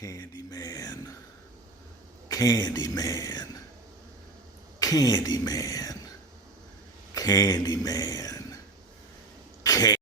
Candyman, Candyman, Candyman, Candyman, Candyman.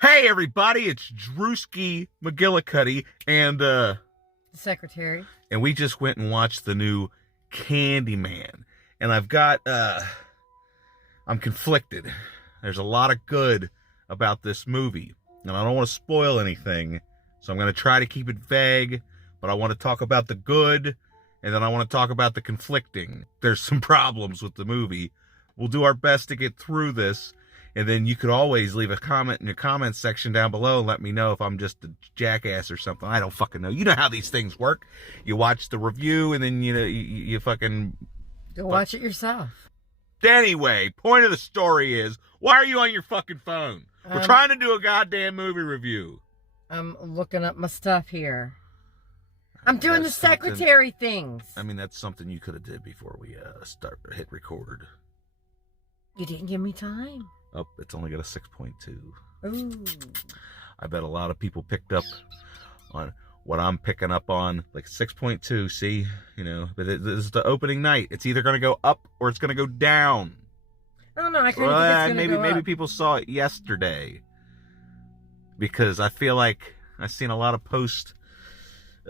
Hey everybody, it's Drewski McGillicuddy and The secretary. and we just went and watched the new Candyman. And I've got I'm conflicted. There's a lot of good about this movie, and I don't want to spoil anything, so I'm going to try to keep it vague, but I want to talk about the good, and then I want to talk about the conflicting. There's some problems with the movie. We'll do our best to get through this. And then you could always leave a comment in your comments section down below and let me know if I'm just a jackass or something. I don't fucking know. You know how these things work. You watch the review and then, you fucking... Go watch it yourself. Anyway, point of the story is, why are you on your fucking phone? We're trying to do a goddamn movie review. I'm looking up my stuff here. I'm doing the secretary things. I mean, that's something you could have did before we hit record. You didn't give me time. Oh, it's only got a 6.2. Ooh. I bet a lot of people picked up on what I'm picking up on, like 6.2. See, but this is the opening night. It's either going to go up or it's going to go down. I don't know. I kind of think it's going to go maybe up. people saw it yesterday, because I feel like I've seen a lot of posts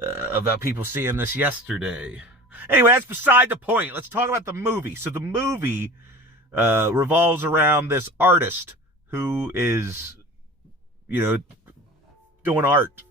about people seeing this yesterday. Anyway, that's beside the point. Let's talk about the movie. So the movie revolves around this artist who is, doing art.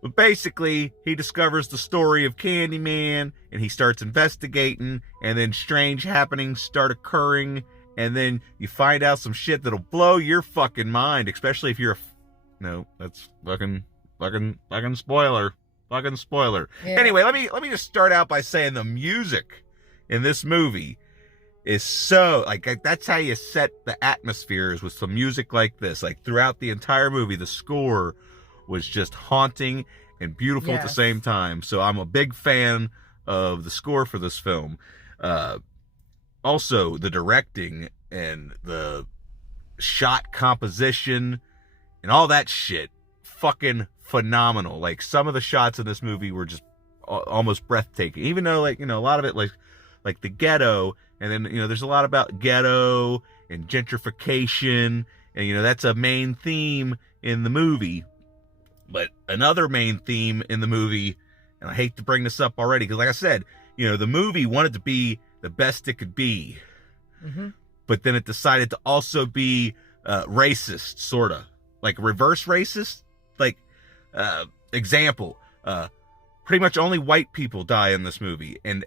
But basically, he discovers the story of Candyman, and he starts investigating, and then strange happenings start occurring, and then you find out some shit that'll blow your fucking mind, especially if you're that's fucking spoiler. Fucking spoiler. Yeah. Anyway, let me just start out by saying the music in this movie is so, that's how you set the atmospheres, with some music like this. Like, throughout the entire movie, the score was just haunting and beautiful at the same time. So I'm a big fan of the score for this film. Also, the directing and the shot composition and all that shit, fucking phenomenal. Like, some of the shots in this movie were just almost breathtaking, even though a lot of it like the ghetto, and then there's a lot about ghetto and gentrification, and that's a main theme in the movie. But another main theme in the movie, and I hate to bring this up already, because like I said, the movie wanted to be the best it could be, but then it decided to also be racist, sort of like reverse racist. Like, example, pretty much only white people die in this movie, and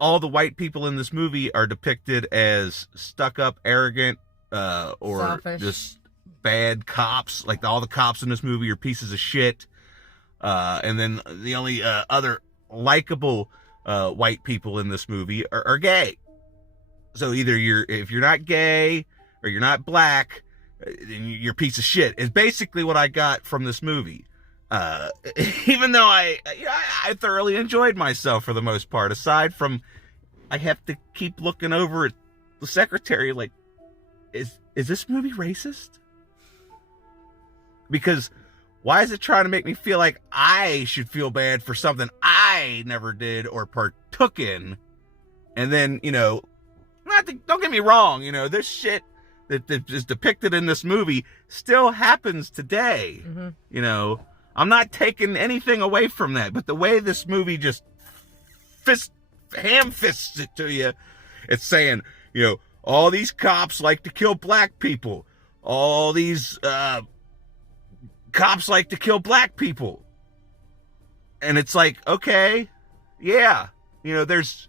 all the white people in this movie are depicted as stuck-up, arrogant, or selfish, just bad cops. Like, all the cops in this movie are pieces of shit, and then the only other likable white people in this movie are gay. So either if you're not gay or you're not black, then you're a piece of shit, is basically what I got from this movie. Even though I thoroughly enjoyed myself for the most part, aside from I have to keep looking over at the secretary like, is this movie racist? Because why is it trying to make me feel like I should feel bad for something I never did or partook in? And then, don't get me wrong, this shit that is depicted in this movie still happens today. I'm not taking anything away from that, but the way this movie just ham-fists it to you, it's saying, all these cops like to kill black people. All these cops like to kill black people. And it's like, okay, yeah, there's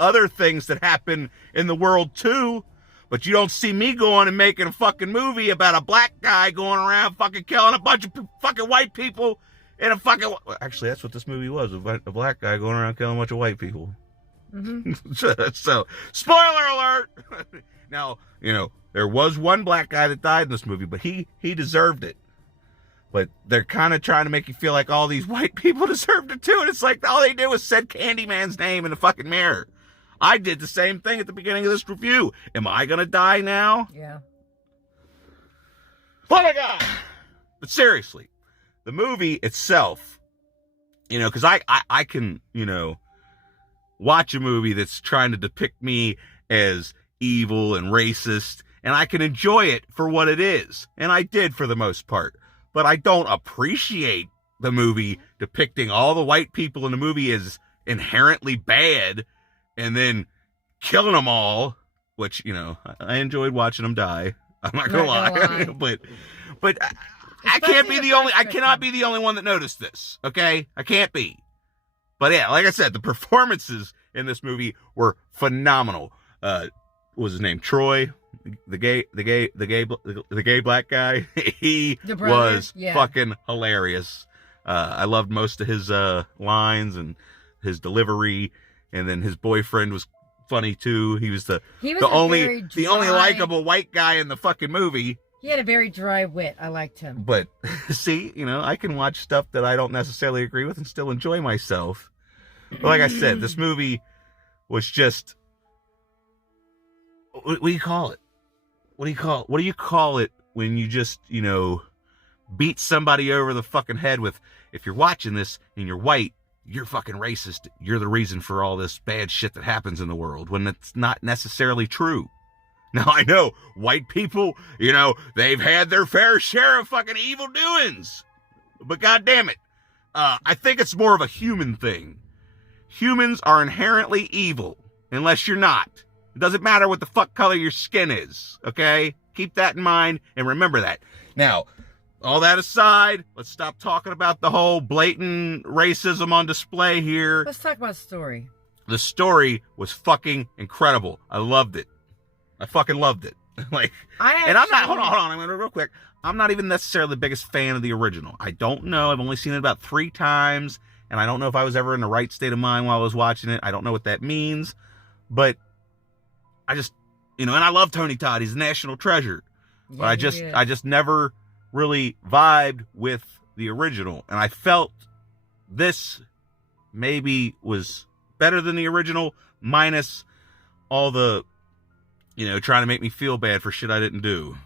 other things that happen in the world too, but you don't see me going and making a fucking movie about a black guy going around fucking killing a bunch of fucking white people in a fucking... Actually, that's what this movie was, a black guy going around killing a bunch of white people. So, spoiler alert! Now, there was one black guy that died in this movie, but he deserved it. But they're kind of trying to make you feel like all these white people deserved it too. And it's like, all they did was said Candyman's name in the fucking mirror. I did the same thing at the beginning of this review. Am I going to die now? Yeah. Oh my God. But seriously, the movie itself, because I can, watch a movie that's trying to depict me as evil and racist, and I can enjoy it for what it is. And I did for the most part. But I don't appreciate the movie depicting all the white people in the movie as inherently bad and then killing them all, which, I enjoyed watching them die. I'm not gonna lie. but I cannot be the only one that noticed this. Okay? I can't be. But yeah, like I said, the performances in this movie were phenomenal. What was his name? Troy? The gay black guy. He was fucking hilarious. I loved most of his lines and his delivery, and then his boyfriend was funny too. He was the only likable white guy in the fucking movie. He had a very dry wit. I liked him. But see, I can watch stuff that I don't necessarily agree with and still enjoy myself. But like I said, this movie was just, what do you call it? What do you call it when you just, beat somebody over the fucking head with, if you're watching this and you're white, you're fucking racist. You're the reason for all this bad shit that happens in the world, when it's not necessarily true. Now, I know white people, they've had their fair share of fucking evil doings, but goddamn it, I think it's more of a human thing. Humans are inherently evil, unless you're not. It doesn't matter what the fuck color your skin is, okay? Keep that in mind and remember that. Now, all that aside, let's stop talking about the whole blatant racism on display here. Let's talk about the story. The story was fucking incredible. I loved it. I fucking loved it. I'm not, hold on, I'm gonna real quick. I'm not even necessarily the biggest fan of the original. I don't know. I've only seen it about 3 times, and I don't know if I was ever in the right state of mind while I was watching it. I don't know what that means, but I just, and I love Tony Todd. He's a national treasure. Yeah, but I just never really vibed with the original. And I felt this maybe was better than the original, minus all the, trying to make me feel bad for shit I didn't do.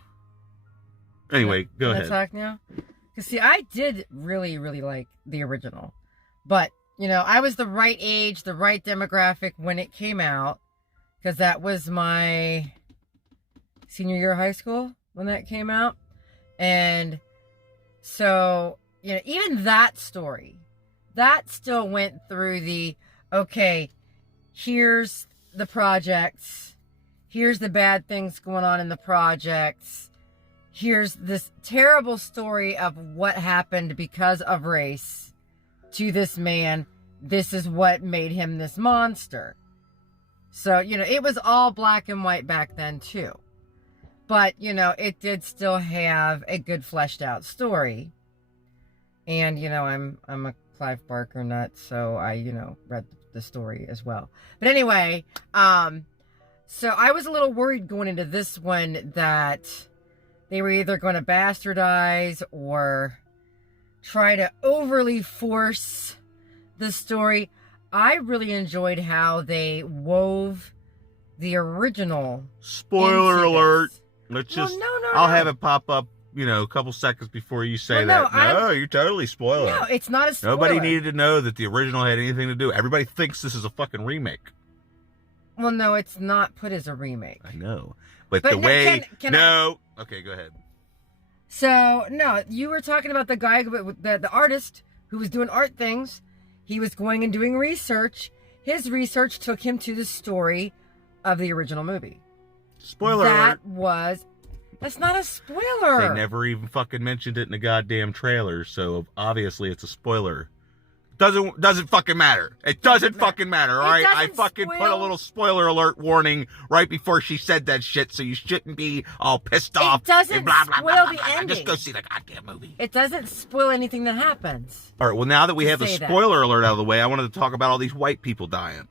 Anyway, go ahead. Can I talk now? Because, see, I did really, really like the original. But, I was the right age, the right demographic when it came out. Because that was my senior year of high school when that came out. And so, even that story, that still went through the, okay, here's the projects. Here's the bad things going on in the projects. Here's this terrible story of what happened because of race to this man. This is what made him this monster. So, it was all black and white back then, too. But, it did still have a good fleshed out story. And, I'm a Clive Barker nut, so I, read the story as well. But anyway, so I was a little worried going into this one that they were either going to bastardize or try to overly force the story. I really enjoyed how they wove the original. Spoiler alert. Let's just, no. I'll have it pop up, a couple seconds before you say that. No, you're totally spoiling. No, it's not a spoiler. Nobody needed to know that the original had anything to do. Everybody thinks this is a fucking remake. Well, no, it's not put as a remake. I know. But the way... Okay, go ahead. So, no, you were talking about the guy, the artist who was doing art things. He was going and doing research. His research took him to the story of the original movie. Spoiler alert. That's not a spoiler. They never even fucking mentioned it in the goddamn trailer, so obviously it's a spoiler. Doesn't fucking matter. It doesn't fucking matter, all right? I fucking put a little spoiler alert warning right before she said that shit, so you shouldn't be all pissed off. It doesn't spoil the ending. Just go see the goddamn movie. It doesn't spoil anything that happens. All right, well, now that we have the spoiler alert out of the way, I wanted to talk about all these white people dying.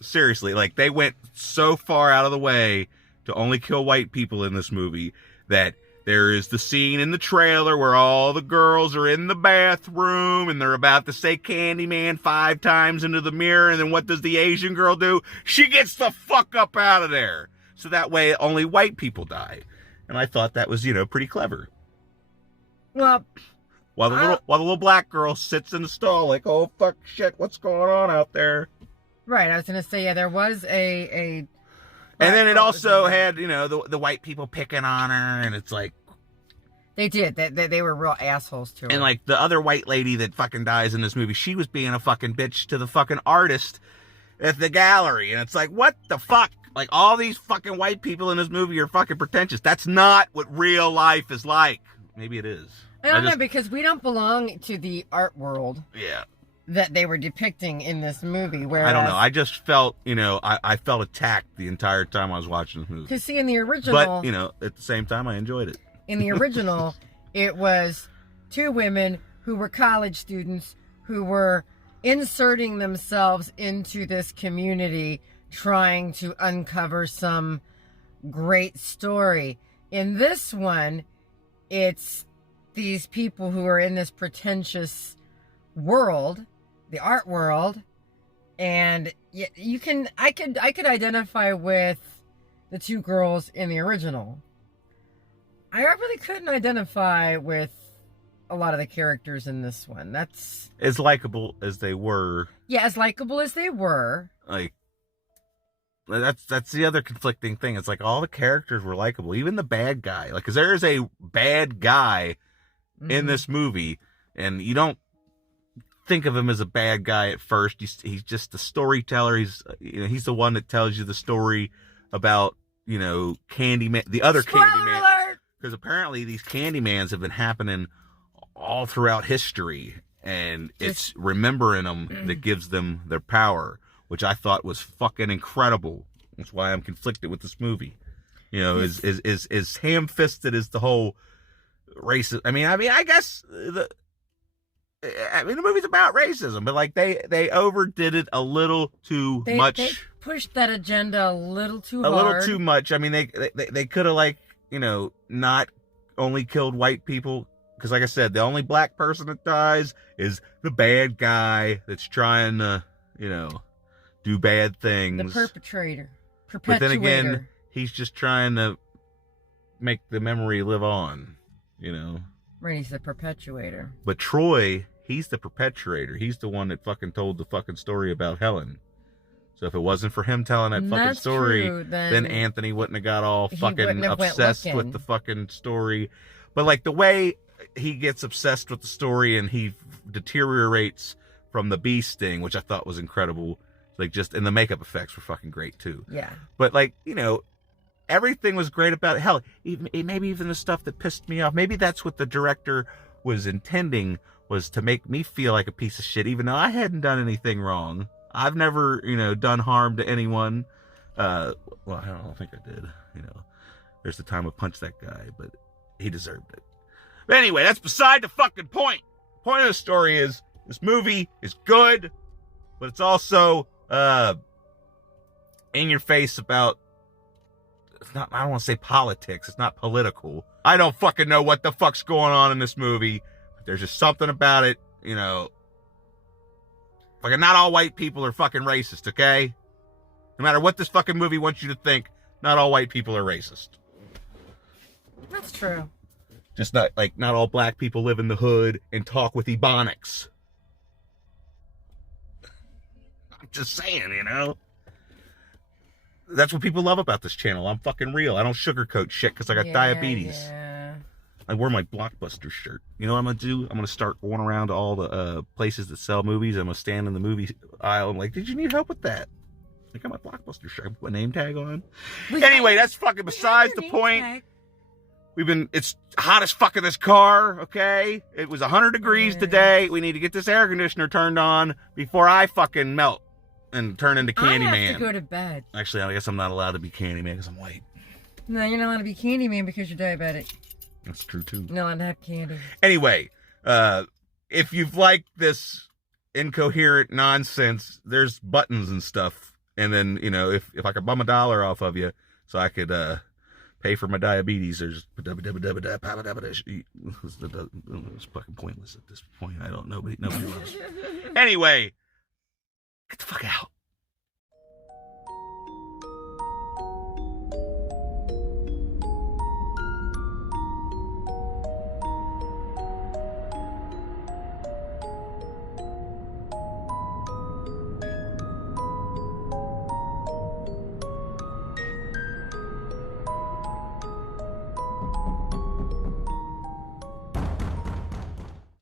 Seriously, like they went so far out of the way to only kill white people in this movie that there is the scene in the trailer where all the girls are in the bathroom and they're about to say Candyman 5 times into the mirror, and then what does the Asian girl do? She gets the fuck up out of there. So that way only white people die. And I thought that was, pretty clever. Well, While the little black girl sits in the stall like, oh fuck shit, what's going on out there? right. I was gonna say, yeah, there was a. And then it also had, the white people picking on her, and it's like, They did. They were real assholes to her. and like the other white lady that fucking dies in this movie, she was being a fucking bitch to the fucking artist at the gallery. And it's like, what the fuck? Like, all these fucking white people in this movie are fucking pretentious. That's not what real life is like. Maybe it is. I don't know, because we don't belong to the art world Yeah. that they were depicting in this movie. Whereas, I don't know. I just felt, I felt attacked the entire time I was watching this movie. Because see, in the original, But, at the same time, I enjoyed it. in the original, it was 2 women who were college students who were inserting themselves into this community, trying to uncover some great story. In this one, it's these people who are in this pretentious world, the art world, and I could identify with the 2 girls in the original. I really couldn't identify with a lot of the characters in this one. That's As likable as they were. Yeah, as likable as they were. Like, that's the other conflicting thing. It's like all the characters were likable, even the bad guy. Like, because there is a bad guy in this movie, and you don't think of him as a bad guy at first. He's just the storyteller. He's the one that tells you the story about Candyman, the other Candyman. Because apparently these Candymans have been happening all throughout history, and it's remembering them that gives them their power, which I thought was fucking incredible. That's why I'm conflicted with this movie. Is ham-fisted as the whole racism. I mean, I guess the movie's about racism, but like they overdid it a little too much. They pushed that agenda a little too hard. A little too much. I mean, they could have not only killed white people, because like I said, the only black person that dies is the bad guy that's trying to, do bad things. The perpetrator. But then again, he's just trying to make the memory live on, Right, he's the perpetuator. But Troy, he's the perpetuator. He's the one that fucking told the fucking story about Helen. So if it wasn't for him telling that fucking story, true, then Anthony wouldn't have got all fucking obsessed with with the fucking story. But like the way he gets obsessed with the story and he deteriorates from the bee sting, which I thought was incredible. Like and the makeup effects were fucking great too. Yeah. But everything was great about it. Hell, maybe even the stuff that pissed me off. Maybe that's what the director was intending, was to make me feel like a piece of shit, even though I hadn't done anything wrong. I've never, done harm to anyone. Well, I don't think I did. There's the time I punched that guy, but he deserved it. But anyway, that's beside the fucking point. The point of the story is this movie is good, but it's also in your face about, it's not, I don't want to say politics. It's not political. I don't fucking know what the fuck's going on in this movie. But there's just something about it, Fucking not all white people are fucking racist, okay? No matter what this fucking movie wants you to think, not all white people are racist. That's true. Just not all black people live in the hood and talk with ebonics. I'm just saying, That's what people love about this channel. I'm fucking real. I don't sugarcoat shit because I got diabetes. Yeah. I wore my Blockbuster shirt. You know what I'm going to do? I'm going to start going around to all the places that sell movies. I'm going to stand in the movie aisle. I'm like, did you need help with that? I got my Blockbuster shirt. I put my name tag on. Anyway, that's fucking besides the point. Tag. It's hot as fuck in this car, okay? It was 100 degrees today. We need to get this air conditioner turned on before I fucking melt and turn into Candyman. I have to go to bed. Actually, I guess I'm not allowed to be Candyman because I'm white. No, you're not allowed to be Candyman because you're diabetic. That's true, too. You're not allowed to have candy. Anyway, if you've liked this incoherent nonsense. There's buttons and stuff. And then, you know, if I could bum $1 off of you so I could pay for my diabetes, there's it's fucking pointless at this point. I don't know. Nobody knows. Anyway, get the fuck out.